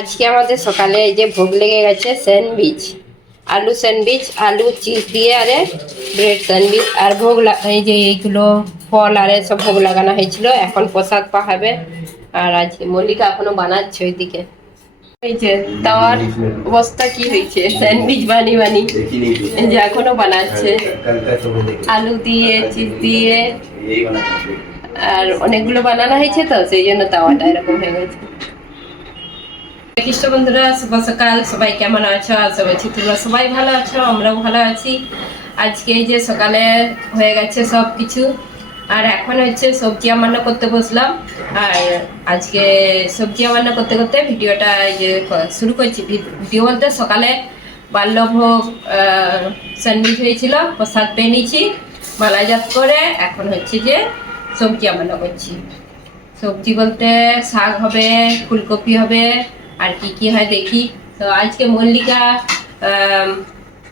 আজকে আমাদের সকালে এই যে ভোগ লেগে গেছে, স্যান্ডউইচ। আলু স্যান্ডউইচ, আলু চিজ দিয়ে আরে ব্রেড স্যান্ডউইচ আর ভোগ এই যে এইগুলো ফল আর সব ভোগ লাগানো হয়েছিল, এখন প্রসাদ পাহাবে আর আজকে মল্লিকা এখনও বানাচ্ছে ওইদিকে। যে তাওয়ার অবস্থা কি হয়েছে? স্যান্ডউইচ বানি বানি। যে এখনও বানাচ্ছে। আলু দিয়ে, চিজ দিয়ে। আর অনেকগুলো বানানো হয়েছে তো, সেই জন্য তাওয়াটা এরকম হয়ে গেছে। খ্রিস্ট বন্ধুরা, শুভ সকাল। সবাই কেমন আছো? আশা করছি তোমরা সবাই ভালো আছো? আমরাও ভালো আছি। আজকে যে সকালে হয়ে গেছে সব কিছু আর এখন হচ্ছে সবজি রান্না করতে বসলাম। আর আজকে সবজি রান্না করতে করতে ভিডিওটা যে শুরু করছি। ভিডিও বলতে সকালে বাল্যভোগ স্যান্ডউইচ হয়েছিল, প্রসাদ পেয়ে নিয়েছি মালাজাত করে এখন হচ্ছে যে সবজি রান্না করছি। সবজি বলতে শাক হবে, ফুলকপি হবে আর কি কি হয় দেখি। তো আজকে মল্লিকা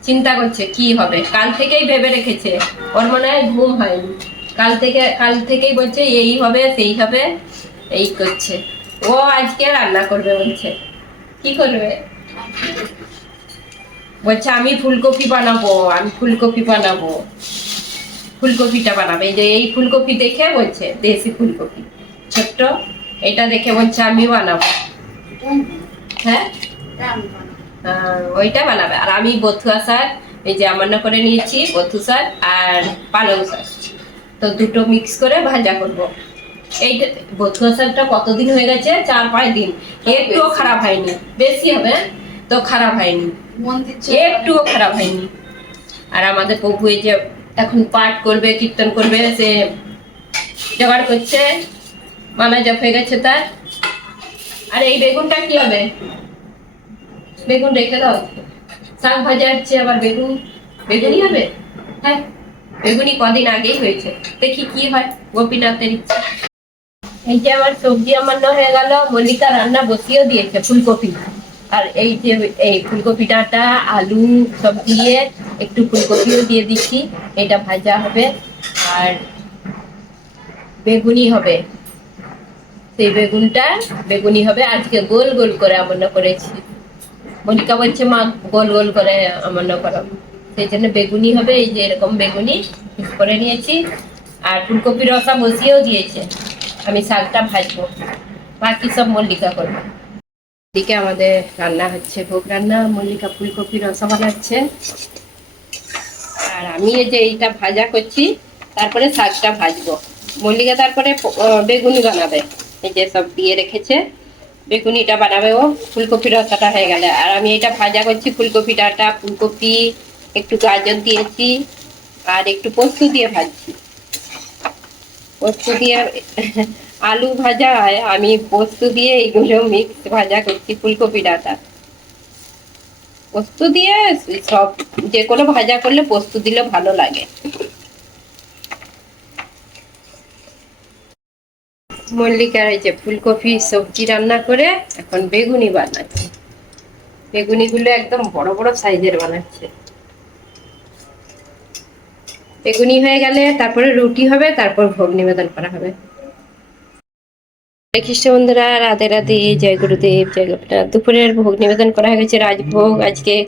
চিন্তা করছে কি হবে। কাল থেকেই ভেবে রেখেছে। ওর মনে হয় ঘুম হয়নি। কাল থেকে, কাল থেকেই বলছে, এই হবে, সেই হবে। এই করছে। ও আজকে রান্না করবে বলছে। কি করবে? বলছে, আমি ফুলকপি বানাবো, আমি ফুলকপি বানাবো। ফুলকপিটা বানাবে। এই যে, এই ফুলকপি দেখে বলছে, দেশি ফুলকপি। ছোট্ট, এটা দেখে বলছে, আমি বানাবো। হ্যাঁ? ওইটা বানাবে। আর আমি বথুয়া শাক এই যে আমান্য করে নিয়েছি বথু শাক আর পালং শাক। তো দুটো মিক্স করে ভাজা করব। এইটা বথুয়া শাকটা কতদিন হয়ে গেছে? চার পাঁচ দিন। একটুও খারাপ হয়নি। বেশি হবে তো খারাপ হয়নি। একটুও খারাপ হয়নি। আর আমাদের প্রভু এই যে এখন পাঠ করবে কীর্তন করবে সে জোগাড় করছে। মালা জপ হয়ে গেছে তার। আর, এই বেগুনটা কি হবে? বেগুন রেখে দাও। শাক ভাজা হচ্ছে, আবার বেগুন। বেগুনই হবে? হ্যাঁ বেগুনি কদিন আগেই হয়েছে। দেখি কি হয়, গোপীনাথের ইচ্ছা। এই যে আমার সবজি আমার হয়ে গেল, মল্লিকা রান্না বসিয়েও দিয়েছে ফুলকপি। আর এই যে, এই ফুলকপি ডাঁটা, আলু, সব দিয়ে একটু ফুলকপিও দিয়ে দিচ্ছি। এটা ভাজা হবে, আর বেগুনি হবে। সেই বেগুনটা বেগুনি হবে। আজকে গোল গোল করে আমন্য করেছি। মনিকা বলছে, মা, গোল গোল করে আমন্য করো। সেই জন্য বেগুনি হবে, এই যে এরকম বেগুনি করে নিয়েছি। আর ফুলকপির রসা বসিয়েও দিয়েছে। আমি শাকটা ভাজবো। বাকি সব মল্লিকা করব। এদিকে আমাদের রান্না হচ্ছে, ভোগ রান্না। মল্লিকা ফুলকপির রসা বানাচ্ছে আর আমি এই যে এইটা ভাজা করছি, তারপরে শাকটা ভাজবো। মল্লিকা তারপরে বেগুনি বানাবে। এই যে সব দিয়ে রেখেছে বেগুনিটা বানাবে ও, ফুলকপির রসাটা হয়ে গেলে। আর আমি এটা ভাজা করছি ফুলকপি ডাঁটা, ফুলকপি, একটু গাজর দিয়েছি, আর একটু পোস্ত দিয়ে ভাজছি। পোস্ত দিয়ে আলু ভাজা হয় আমি পোস্ত দিয়ে এইগুলো মিক্স ভাজা করছি ফুলকপি ডাঁটা। পোস্ত দিয়ে সব যে কোনো ভাজা করলে পোস্ত দিলে ভালো লাগে। মল্লিকার এই যে ফুলকপি, সবজি রান্না করে এখন বেগুনি বানাচ্ছে। বেগুনিগুলো একদম বড় বড় সাইজের বানাচ্ছে। বেগুনি হয়ে গেলে তারপরে রুটি হবে, তারপর ভোগ নিবেদন করা হবে। খ্রিস্ট বন্ধুরা রাতে রাধে, জয় গুরুদেব, জয় গোপীনাথ। দুপুরের ভোগ নিবেদন করা হয়ে গেছে, রাজভোগ। আজকে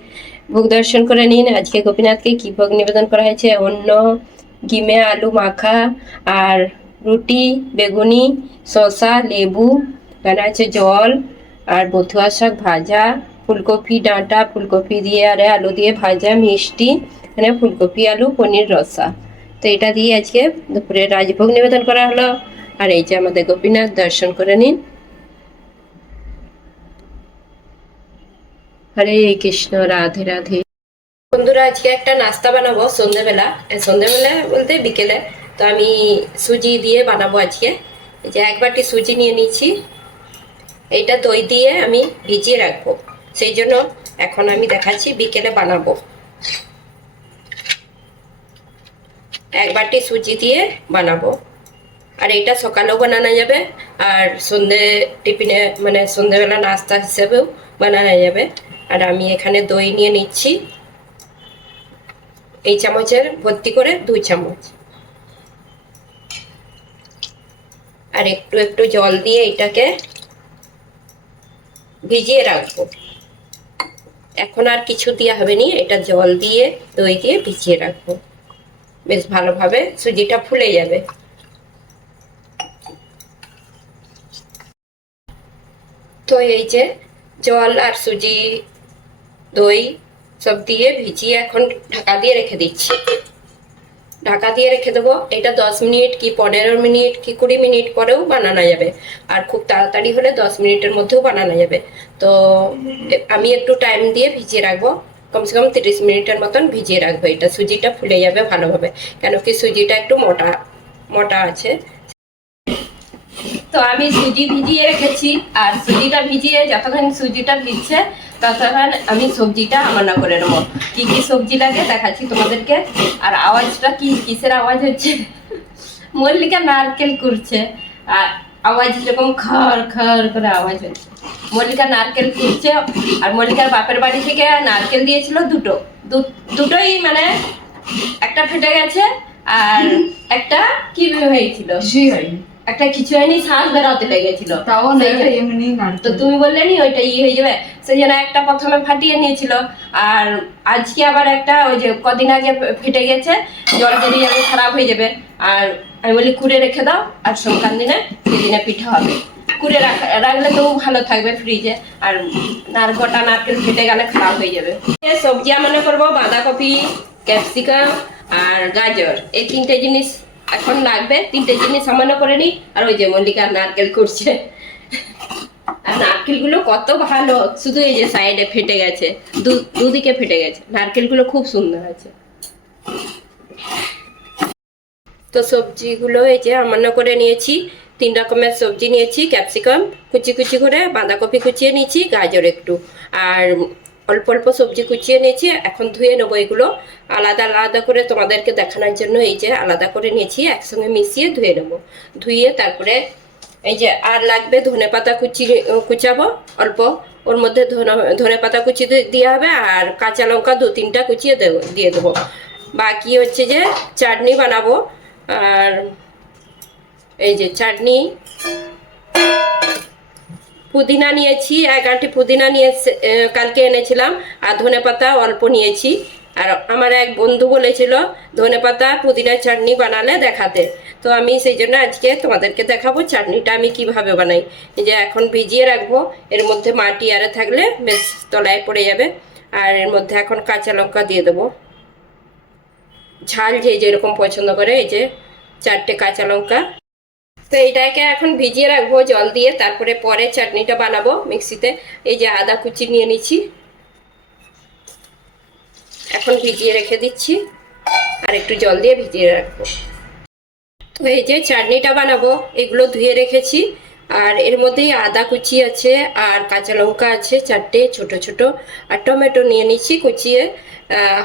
ভোগ দর্শন করে নিন। আজকে গোপীনাথকে কি ভোগ নিবেদন করা হয়েছে? অন্য গিমে আলু মাখা, আর রুটি, বেগুনি, শসা, লেবু এখানে আছে জল আর বথুয়া শাক ভাজা, ফুলকপি, ডাঁটা, ফুলকপি দিয়ে আর আলু দিয়ে ভাজা, মিষ্টি, এখানে ফুলকপি, আলু, পনির, রসা। তো এটা দিয়ে আজকে দুপুরে রাজভোগ নিবেদন করা হলো। আর এই যে আমাদের গোপীনাথ, দর্শন করে নিন। হরে কৃষ্ণ, রাধে রাধে। বন্ধুরা, আজকে একটা নাস্তা বানাবো সন্ধ্যেবেলা সন্ধ্যেবেলা বলতে বিকেলে তো আমি সুজি দিয়ে বানাবো আজকে। যে এক বাটি সুজি নিয়ে নিচ্ছি এইটা দই দিয়ে আমি ভিজিয়ে রাখব। সেই জন্য এখন আমি দেখাচ্ছি বিকেলে বানাবো। এক বাটি সুজি দিয়ে বানাবো। আর এটা সকালেও বানানো যাবে আর সন্ধে টিফিনে মানে সন্ধেবেলা নাস্তা হিসেবেও বানানো যাবে। আর আমি এখানে দই নিয়ে নিচ্ছি। এই চামচের ভর্তি করে দুই চামচ। আর একটু একটু জল দিয়ে এটাকে ভিজিয়ে রাখব। এখন আর কিছু দেওয়া হবে না, এটা জল দিয়ে, দই দিয়ে ভিজিয়ে রাখব। বেশ ভালোভাবে সুজিটা ফুলে যাবে। তো এই যে জল আর সুজি, দই সব দিয়ে ভিজিয়ে এখন ঢাকা দিয়ে রেখে দিচ্ছি। ঢাকা দিয়ে রেখে দেবো। এটা দশ মিনিট কি পনেরো মিনিট কি কুড়ি মিনিট পরেও বানানো যাবে। আর খুব তাড়াতাড়ি হলে দশ মিনিটের মধ্যেও বানানো যাবে। তো আমি একটু টাইম দিয়ে ভিজিয়ে রাখব। কমসে কম তিরিশ মিনিটের মতন ভিজিয়ে রাখব। এটা সুজিটা ফুলে যাবে ভালোভাবে। কেন কি সুজিটা একটু মোটা মোটা আছে। তো আমি সুজি ভিজিয়ে রেখেছি। আর সুজিটা ভিজিয়ে যতক্ষণ সুজিটা ভিজছে ততক্ষণ আমি সবজিটা রান্না করে নেব কি কি সবজি লাগে দেখাচ্ছি তোমাদেরকে। আর আওয়াজটা কি, কিসের আওয়াজ হচ্ছে? মল্লিকা নারকেল কুড়ছে। আর আওয়াজ এরকম খড় খড় করে আওয়াজ হচ্ছে। মল্লিকা নারকেল কুড়ছে, আর মল্লিকার বাপের বাড়ি থেকে নারকেল দিয়েছিল দুটো। দুটোই মানে একটা ফেটে গেছে, আর একটা কি হয়েছিল? একটা কিছু হয়নি শ্বাস বেরোতে লেগেছিল তাও এমনি তো তুমি বললে নি ওইটা ই হয়ে যাবে। সেই জন্য একটা প্রথমে ফাটিয়ে নিয়েছিল। আর আজকে আবার একটা ওই যে কদিন আগে ফেটে গেছে জল বেরিয়ে যাবে খারাপ হয়ে যাবে। আর আমি বলি কুড়ে রেখে দাও আর সংক্রান দিনে সেদিনে পিঠা হবে। কুড়ে রাখা রাখলে তো ভালো থাকবে ফ্রিজে আর নার গোটা নারকেল ফেটে গেলে খারাপ হয়ে যাবে। সবজি মনে করব বাঁধাকপি ক্যাপসিকাম আর গাজর। এই তিনটে জিনিস এখন লাগবে, তিনটে জিনিস সামান্য করে নিই। আর ওই যে মল্লিকা নারকেল করছে। আর নারকেলগুলো কত ভালো, শুধু এই যে সাইডে ফেটে গেছে দুদিকে ফেটে গেছে। নারকেলগুলো খুব সুন্দর আছে। তো সবজিগুলো এই যে সামান্য করে নিয়েছি, তিন রকমের সবজি নিয়েছি, ক্যাপসিকাম কুচি কুচি করে, বাঁধাকপি কুচিয়ে নিয়েছি, গাজর একটু। আর অল্প অল্প সবজি কুচিয়ে নিয়েছি, এখন ধুয়ে নেব এগুলো। আলাদা আলাদা করে তোমাদেরকে দেখানোর জন্য এই যে আলাদা করে নিয়েছি, একসঙ্গে মিশিয়ে ধুয়ে নেব। ধুয়ে তারপরে এই যে আর লাগবে ধনে পাতা কুচি কুচাবো অল্প। ওর মধ্যে ধনে পাতা কুচি দি- দেওয়া হবে আর কাঁচা লঙ্কা দু তিনটা কুচিয়ে দেবো, দিয়ে দেবো। বাকি হচ্ছে যে চাটনি বানাবো। আর এই যে চাটনি পুদিনা নিয়েছি, এক আঁটি পুদিনা নিয়ে কালকে এনেছিলাম, আর ধনে পাতা অল্প নিয়েছি। আর আমার এক বন্ধু বলেছিল, ধনে পাতা পুদিনার চাটনি বানালে দেখাতে। তো আমি সেই জন্য আজকে তোমাদেরকে দেখাবো চাটনিটা আমি কীভাবে বানাই। যে এখন ভিজিয়ে রাখব, এর মধ্যে মাটি আরে থাকলে বেশ তলায় পড়ে যাবে। আর এর মধ্যে এখন কাঁচা লঙ্কা দিয়ে দেবো। ঝাল যে যেরকম পছন্দ করে, এই যে চারটে কাঁচা লঙ্কা। তো এটাকে এখন ভিজিয়ে রাখব, জল দিয়ে। তারপরে পরে চাটনিটা বানাবো মিক্সিতে। এই যে আদা কুচি নিয়ে নিচ্ছি। এখন ভিজিয়ে রেখে দিচ্ছি। আর একটু জল দিয়ে ভিজিয়ে রাখব। তো এই যে চাটনিটা বানাবো, এগুলো ধুয়ে রেখেছি। আর এর মধ্যেই আদা কুচি আছে, আর কাঁচা লঙ্কা আছে, চারটে ছোট ছোট। আর টমেটো নিয়ে নিচ্ছি কুচিয়ে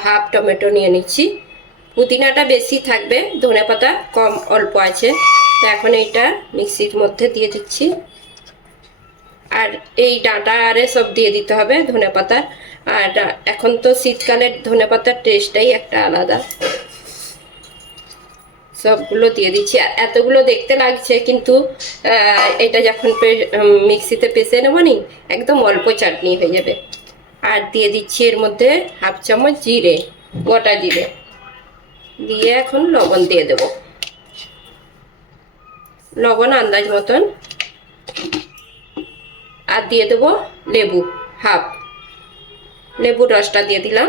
হাফ টমেটো নিয়ে নিচ্ছি। পুদিনাটা বেশি থাকবে ধনে পাতা কম অল্প আছে। তো এখন এইটা মিক্সির মধ্যে দিয়ে দিচ্ছি। আর এই ডাঁটা আরে সব দিয়ে দিতে হবে ধনে পাতা। আর এখন তো শীতকালের ধনে পাতার টেস্টটাই একটা আলাদা। সবগুলো দিয়ে দিচ্ছি। আর এতগুলো দেখতে লাগছে কিন্তু এটা যখন মিক্সিতে পেসে নেব নি, একদম অল্প চাটনি হয়ে যাবে। আর দিয়ে দিচ্ছি এর মধ্যে হাফ চামচ জিরে, গোটা জিরে। দিয়ে এখন লবণ দিয়ে দেব। লবণ, আন্দাজ মতন। আর দিয়ে দেবো লেবু, হাফ। লেবু রসটা দিয়ে দিলাম।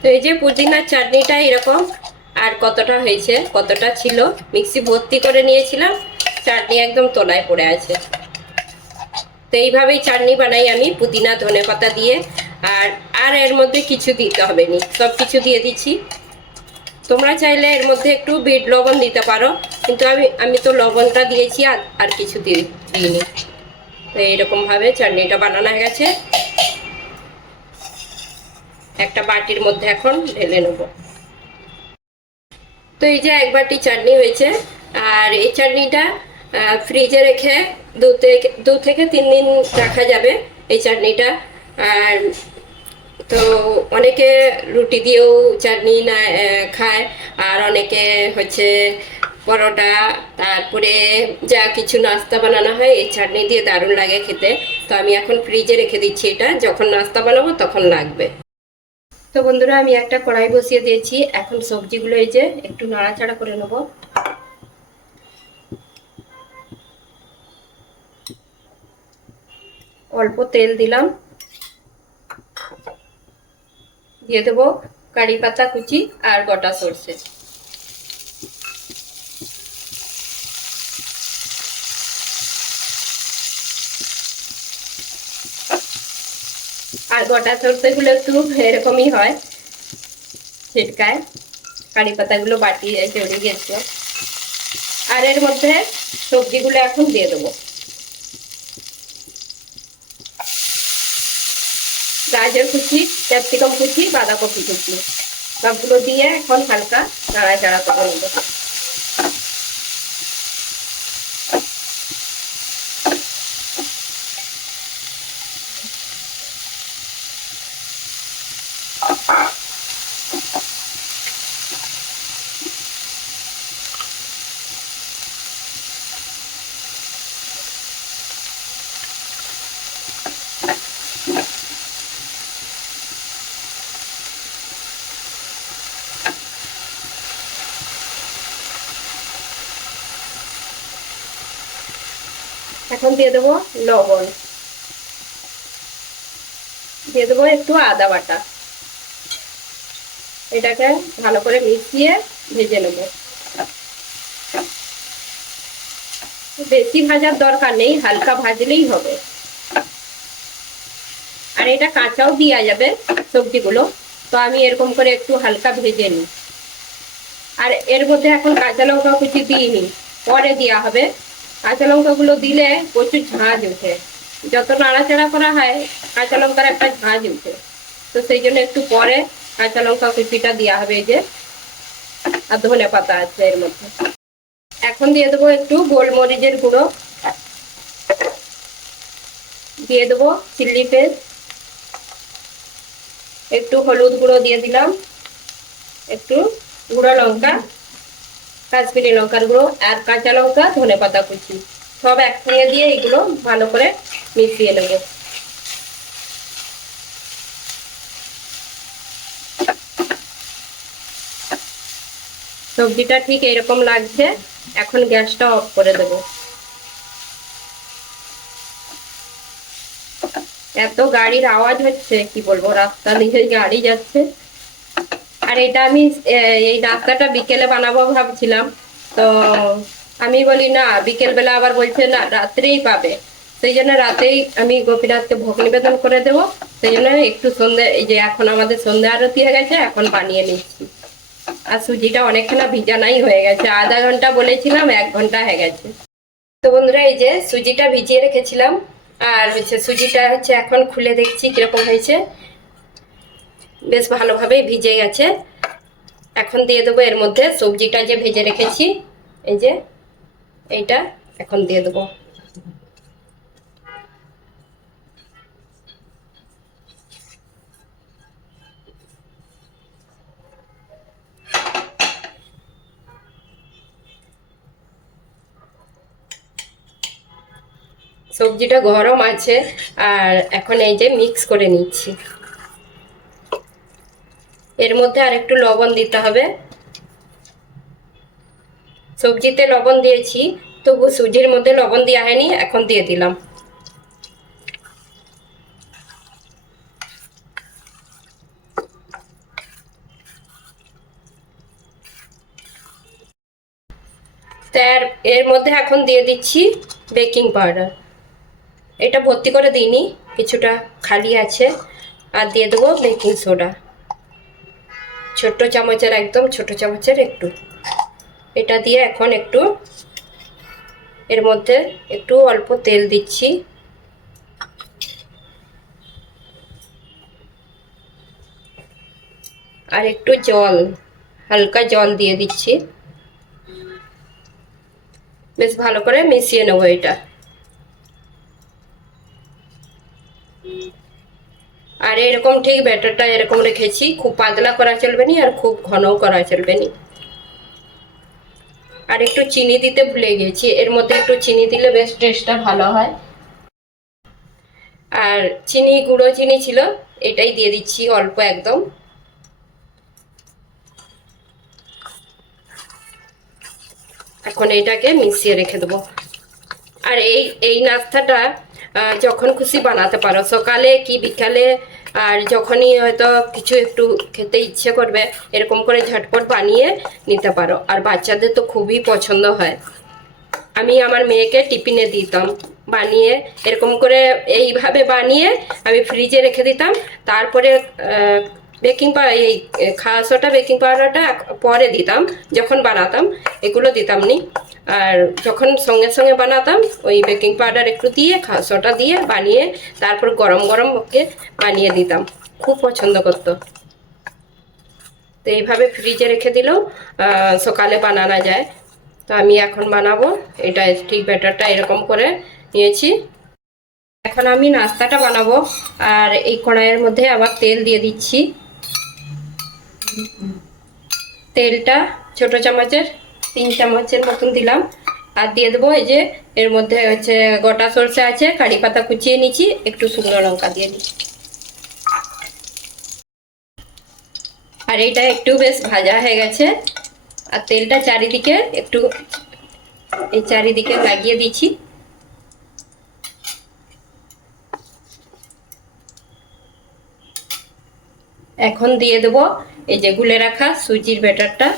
তো এই যে পুদিনার চাটনিটা এরকম, আর কতটা হয়েছে, কতটা ছিল, মিক্সি ভর্তি করে নিয়েছিলাম, চাটনি একদম তলায় পড়ে আছে। তো এইভাবেই চাটনি বানাই আমি, পুদিনা ধনে পাতা দিয়ে, আর আর এর মধ্যে কিছু দিতে হবে নি। সব কিছু দিয়ে দিচ্ছি। তোমরা চাইলে এর মধ্যে একটু বিট লবণ দিতে পারো, কিন্তু আমি আমি তো লবণটা দিয়েছি আর আর কিছু দিইনি। তো এইরকমভাবে চাটনিটা বানানো হয়ে গেছে। একটা বাটির মধ্যে এখন ঢেলে নেব। তো এই যে এক বাটি চাটনি হয়েছে, আর এই চাটনিটা ফ্রিজে রেখে দু থেকে দু থেকে তিন দিন রাখা যাবে এই চাটনিটা। আর তো অনেকে রুটি দিয়েও চাটনি না খায়, আর অনেকে হচ্ছে পরোটা, তারপরে যা কিছু নাস্তা বানানো হয়, এই চাটনি দিয়ে দারুণ লাগে খেতে। তো আমি এখন ফ্রিজে রেখে দিচ্ছি এটা, যখন নাস্তা বানাবো তখন লাগবে। তো বন্ধুরা, আমি একটা কড়াই বসিয়ে দিয়েছি। এখন সবজিগুলো এই যে একটু নাড়াচাড়া করে নেব। অল্প তেল দিলাম। দিয়ে দেবো কারি পাতা, কুচি আর গোটা সর্ষে। আর গোটা সর্ষেগুলো একটু এরকমই হয়, ছিটকায়। কারি পাতাগুলো বাটি চড়ে গেছে আর এর মধ্যে সবজিগুলো এখন দিয়ে দেবো। গাজর কুচি ক্যাপসিকাম কুচি বাঁধাকপি কুচি। সবগুলো দিয়ে এখন হালকা নাড়াচাড়া করে নেব এখন দিয়ে দেবো লবণ। দিয়ে দেবো একটু আদা বাটা। এটাকে ভালো করে মিশিয়ে ভেজে নেব। বেশি ভাজার দরকার নেই, হালকা ভাজলেই হবে। আর এটা কাঁচাও দেওয়া যাবে সবজিগুলো। তো আমি এরকম করে একটু হালকা ভেজে নিই। আর এর মধ্যে এখন কাঁচা লঙ্কা কুচি দিইনি, পরে দেওয়া হবে। কাঁচা লঙ্কাগুলো দিলে প্রচুর ঝাঁজ ওঠে। যত নাড়াচাড়া করা হয়, কাঁচা লঙ্কার একটা ঝাঁজ উঠে তো সেই জন্য একটু পরে কাঁচা লঙ্কা কুচিটা দেওয়া হবে যে, আর ধনে পাতা আছে এর মধ্যে। এখন দিয়ে দেবো একটু গোলমরিচের গুঁড়ো। দিয়ে দেবো চিল্লি পেস্ট। একটু হলুদ গুঁড়ো দিয়ে দিলাম। একটু গুঁড়ো লঙ্কা। কাশ্মীরি লঙ্কার গুঁড়ো আর কাঁচা লঙ্কা, ধনে পাতা কুচি। সব একসঙ্গে দিয়ে এগুলো ভালো করে মিশিয়ে নেব। সবজিটা ঠিক এরকম লাগছে, এখন গ্যাসটা অফ করে দেব। এত গাড়ির আওয়াজ হচ্ছে, কি বলব, রাস্তা দিয়ে গাড়ি যাচ্ছে। আর এটা আমি এই নাস্তাটা বিকেলে বানাবো ভাবছিলাম। তো আমি বলি, না বিকেল বেলা আবার বলছে, না, রাত্রেই পাবে। সেই জন্য রাতেই আমি গোপীনাথকে ভোগ নিবেদন করে দেবো। সেই জন্য একটু সন্ধে, এই যে এখন আমাদের সন্ধে আরতি হয়ে গেছে, এখন বানিয়ে নিচ্ছি। আর সুজিটা অনেকখানা ভিজানাই হয়ে গেছে। আধা ঘণ্টা বলেছিলাম, এক ঘণ্টা হয়ে গেছে। তো বন্ধুরা, এই যে সুজিটা ভিজিয়ে রেখেছিলাম। আর হচ্ছে সুজিটা হচ্ছে এখন খুলে দেখছি কীরকম হয়েছে। বেশ ভালোভাবেই ভিজে গেছে। এখন দিয়ে দেবো এর মধ্যে সবজিটা যে ভেজে রেখেছি, এই যে এইটা এখন দিয়ে দেবো। সবজিটা গরম আছে, আর এখন এই যে মিক্স করে নিচ্ছি। এর মধ্যে আর একটু লবণ দিতে হবে। সবজিতে লবণ দিয়েছি, তবু সুজির মধ্যে লবণ দেওয়া হয়নি, এখন দিয়ে দিলাম। তার এর মধ্যে এখন দিয়ে দিচ্ছি বেকিং পাউডার। এটা ভর্তি করে দিইনি, কিছুটা খালি আছে, আর দিয়ে দেবো বেকিং সোডা। ছোট্ট চামচের একদম ছোট চামচের একটু। এটা দিয়ে এখন একটু এর মধ্যে একটু অল্প তেল দিচ্ছি। আর একটু জল, হালকা জল দিয়ে দিচ্ছি। বেশ ভালো করে মিশিয়ে নেব এটা। আর এরকম ঠিক ব্যাটারটা এরকম রেখেছি, খুব পাতলা করা চলবে না আর খুব ঘনও করা চলবে না আর একটু চিনি দিতে ভুলে গেছি, এর মধ্যে একটু চিনি দিলে বেশ টেস্টটা ভালো হয়। আর চিনি, গুঁড়ো চিনি ছিল, এটাই দিয়ে দিচ্ছি অল্প একদম। এখন এইটাকে মিশিয়ে রেখে দেবো। আর এই এই নাস্তাটা যখন খুশি বানাতে পারো। সকালে কি বিকালে, আর যখনই হয়তো কিছু একটু খেতে ইচ্ছে করবে, এরকম করে ঝটপট বানিয়ে নিতে পারো। আর বাচ্চাদের তো খুবই পছন্দ হয়। আমি আমার মেয়েকে টিফিনে দিতাম, বানিয়ে এরকম করে এইভাবে বানিয়ে আমি ফ্রিজে রেখে দিতাম। তারপরে বেকিং পাউডার এই খাওয়াশোটা বেকিং পাউডারটা পরে দিতাম, যখন বানাতাম, এগুলো দিতাম নি আর যখন সঙ্গে সঙ্গে বানাতাম, ওই বেকিং পাউডার একটু দিয়ে খাওয়াশোটা দিয়ে বানিয়ে তারপর গরম গরম ওকে বানিয়ে দিতাম। খুব পছন্দ করতো। তো এইভাবে ফ্রিজে রেখে দিলেও সকালে বানানো যায়। তো আমি এখন বানাবো। এটা ঠিক ব্যাটারটা এরকম করে নিয়েছি। এখন আমি নাস্তাটা বানাবো। আর এই কড়াইয়ের মধ্যে আবার তেল দিয়ে দিচ্ছি। তেলটা ছোট চামচের তিন চামচের মতন দিলাম। আর দিয়ে দেবো এই যে, এর মধ্যে হচ্ছে গোটা সরষে আছে, কারি পাতা কুচিয়ে নিচ্ছি, একটু শুকনো লঙ্কা দিয়ে দিচ্ছি। আর এইটা একটু বেশ ভাজা হয়ে গেছে। আর তেলটা চারিদিকে একটু, এই চারিদিকে লাগিয়ে দিচ্ছি। এখন দিয়ে দেবো এই যে গুলে রাখা সুজির ব্যাটারটা।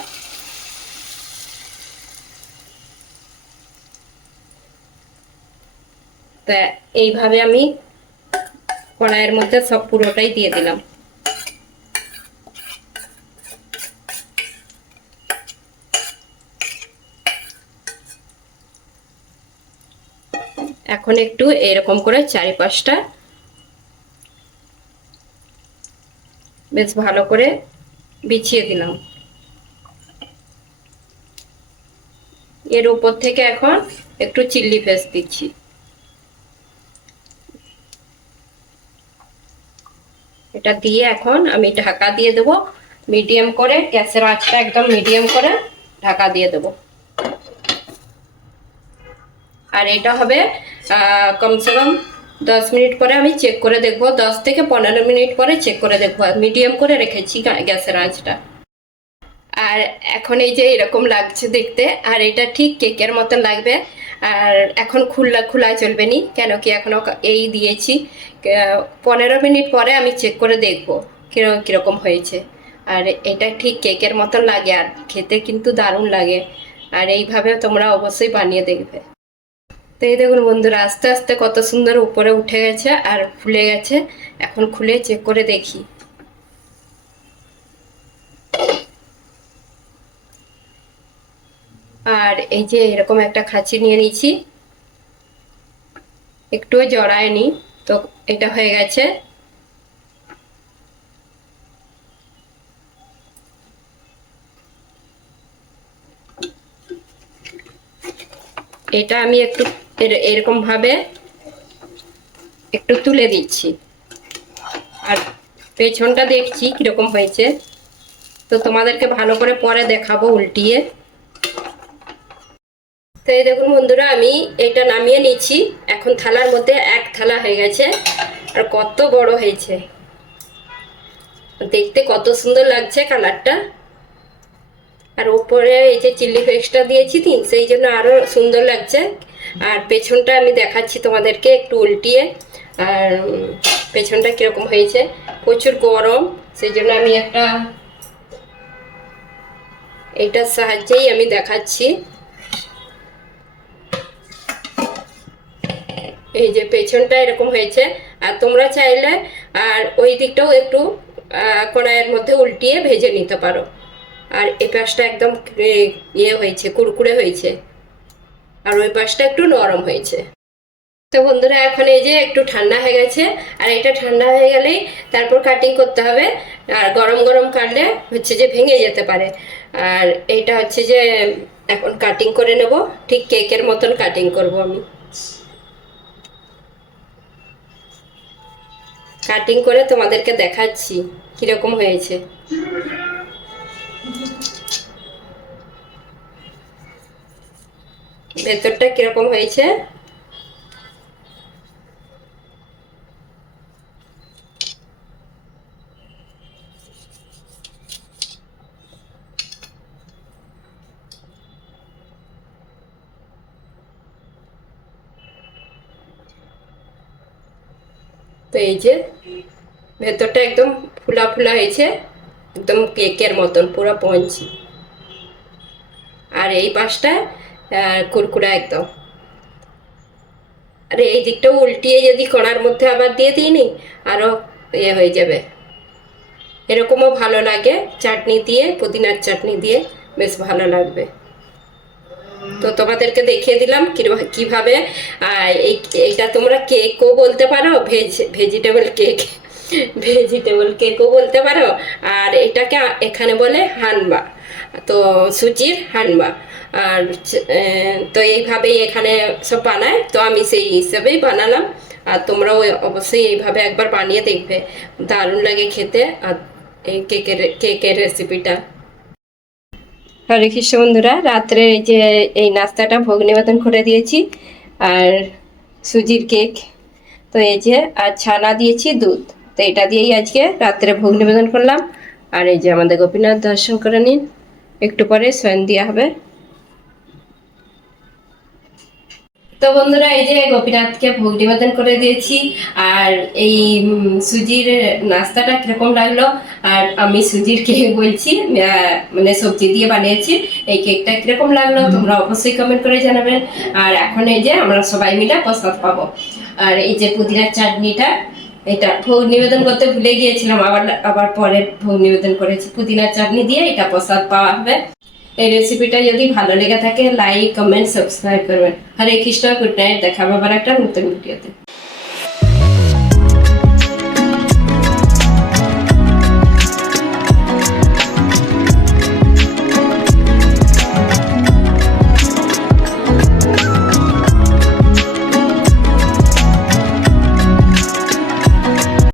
তা এইভাবে আমি কড়াইয়ের মধ্যে সব পুরোটাই দিয়ে দিলাম। এখন একটু এরকম করে চারিপাশটা বেশ ভালো করে বিছিয়ে দিলাম। এর উপর থেকে এখন একটু চিল্লি ফেস দিচ্ছি। এটা দিয়ে এখন আমি ঢাকা দিয়ে দেবো। মিডিয়াম করে, গ্যাসের আঁচটা একদম মিডিয়াম করে ঢাকা দিয়ে দেবো। আর এটা হবে কমসে কম দশ মিনিট পরে আমি চেক করে দেখব। দশ থেকে পনেরো মিনিট পরে চেক করে দেখব। মিডিয়াম করে রেখেছি গ্যাসের আঁচটা। আর এখন এই যে এরকম লাগছে দেখতে, আর এটা ঠিক কেকের মতন লাগবে। আর এখন খুললা খোলা চলবে নি, কেন কি এখনও এই দিয়েছি। পনেরো মিনিট পরে আমি চেক করে দেখব কীরকম কীরকম হয়েছে। আর এটা ঠিক কেকের মতন লাগে আর খেতে কিন্তু দারুণ লাগে। আর এইভাবে তোমরা অবশ্যই বানিয়ে দেখবে। তো এই দেখুন বন্ধুরা, আস্তে আস্তে কত সুন্দর উপরে উঠে গেছে আর ফুলে গেছে। এখন খুলে চেক করে দেখি। আর এই যে এরকম একটা খাঁচি নিয়ে নিয়েছি। একটুও জড়ায়নি, তো এটা হয়ে গেছে। এটা আমি একটু এর- এরকম ভাবে একটু তুলে দিচ্ছি। আর পেছনটা দেখছি কীরকম হয়েছে। তো তোমাদেরকে ভালো করে পরে দেখাবো উল্টিয়ে। এই দেখুন বন্ধুরা, আমি এটা নামিয়ে নিচ্ছি এখন থালার মধ্যে এক থালা হয়ে গেছে। আর কত বড় হয়েছে। দেখতে কত সুন্দর লাগছে কালারটা। আর ওপরে এই যে চিলি ফ্লেক্সটা দিয়েছি তিন, সেই জন্য আরও সুন্দর লাগছে। আর পেছনটা আমি দেখাচ্ছি তোমাদেরকে একটু উল্টিয়ে। আর পেছনটা কীরকম হয়েছে। প্রচুর গরম, সেই জন্য আমি একটা এইটার সাহায্যেই আমি দেখাচ্ছি। এই যে পেছনটা এরকম হয়েছে, আর তোমরা চাইলে আর ওই দিকটাও একটু কড়াইয়ের মধ্যে উল্টিয়ে ভেজে নিতে পারো। আর এ পাশটা একদম ইয়ে হয়েছে, কুড়কুড়ে হয়েছে। আর ওই পাশটা একটু নরম হয়েছে। তো বন্ধুরা, এখন এই যে একটু ঠান্ডা হয়ে গেছে, আর এটা ঠান্ডা হয়ে গেলেই তারপর কাটিং করতে হবে। আর গরম গরম কাটলে হচ্ছে যে ভেঙে যেতে পারে। আর এইটা হচ্ছে যে, এখন কাটিং করে নেব, ঠিক কেকের মতন কাটিং করব আমি। কাটিং করে তোমাদেরকে দেখাচ্ছি কীরকম হয়েছে। ভেতরটা কীরকম হয়েছে? তো এই যে ভেতরটা একদম ফুলা ফুলা হয়েছে, একদম কেকের মতন পুরো পঞ্চি। আর এই পাশটা কুরকুরা একদম। আর এই দিকটা উল্টিয়ে যদি কড়ার মধ্যে আবার দিয়ে দিইনি আরও ইয়ে হয়ে যাবে। এরকমও ভালো লাগে, চাটনি দিয়ে, পুদিনার চাটনি দিয়ে, বেশ ভালো লাগবে। তো তোমাদেরকে দেখিয়ে দিলাম কীভাবে এইটা তোমরা কেকও বলতে পারো ভেজ ভেজিটেবল কেক ভেজিটেবল কেকও বলতে পারো, আর এটাকে এখানে বলে হানবা। তো সুজির হানবা। আর তো এইভাবেই এখানে সব বানায়, তো আমি সেই হিসেবেই বানালাম। আর তোমরাও অবশ্যই এইভাবে একবার বানিয়ে দেখবে। দারুণ লাগে খেতে, আর এই কেকের কেকের রেসিপিটা হরে কৃষ্ণ বন্ধুরা। রাত্রে এই যে এই নাস্তাটা ভোগ নিবেদন করে দিয়েছি। আর সুজির কেক। তো এই যে, আর ছানা দিয়েছি দুধ। তো এটা দিয়েই আজকে রাত্রে ভোগ নিবেদন করলাম। আর এই যে আমাদের গোপীনাথ দর্শন করে নিন। একটু পরে স্বয়ং দেওয়া হবে। তো বন্ধুরা এই যে গোপীনাথকে ভোগ নিবেদন করে দিয়েছি আর এই সুজির নাস্তাটা কীরকম লাগল? আর আমি সুজির কেক বলছি মানে সবজি দিয়ে বানিয়েছি এই কেকটা কীরকম লাগল? তোমরা অবশ্যই কমেন্ট করে জানাবেন আর এখন এই যে আমরা সবাই মিলে প্রসাদ পাবো। আর এই যে পুদিনার চাটনিটা এটা ভোগ নিবেদন করতে ভুলে গিয়েছিলাম আবার আবার পরে ভোগ নিবেদন করেছি। পুদিনার চাটনি দিয়ে এটা প্রসাদ পাওয়া হবে। এই রেসিপিটা যদি ভালো লেগে থাকে লাইক কমেন্ট সাবস্ক্রাইব করবেন। হরে কৃষ্ণ গুড নাইট দেখা পাবার একটা নতুন ভিডিওতে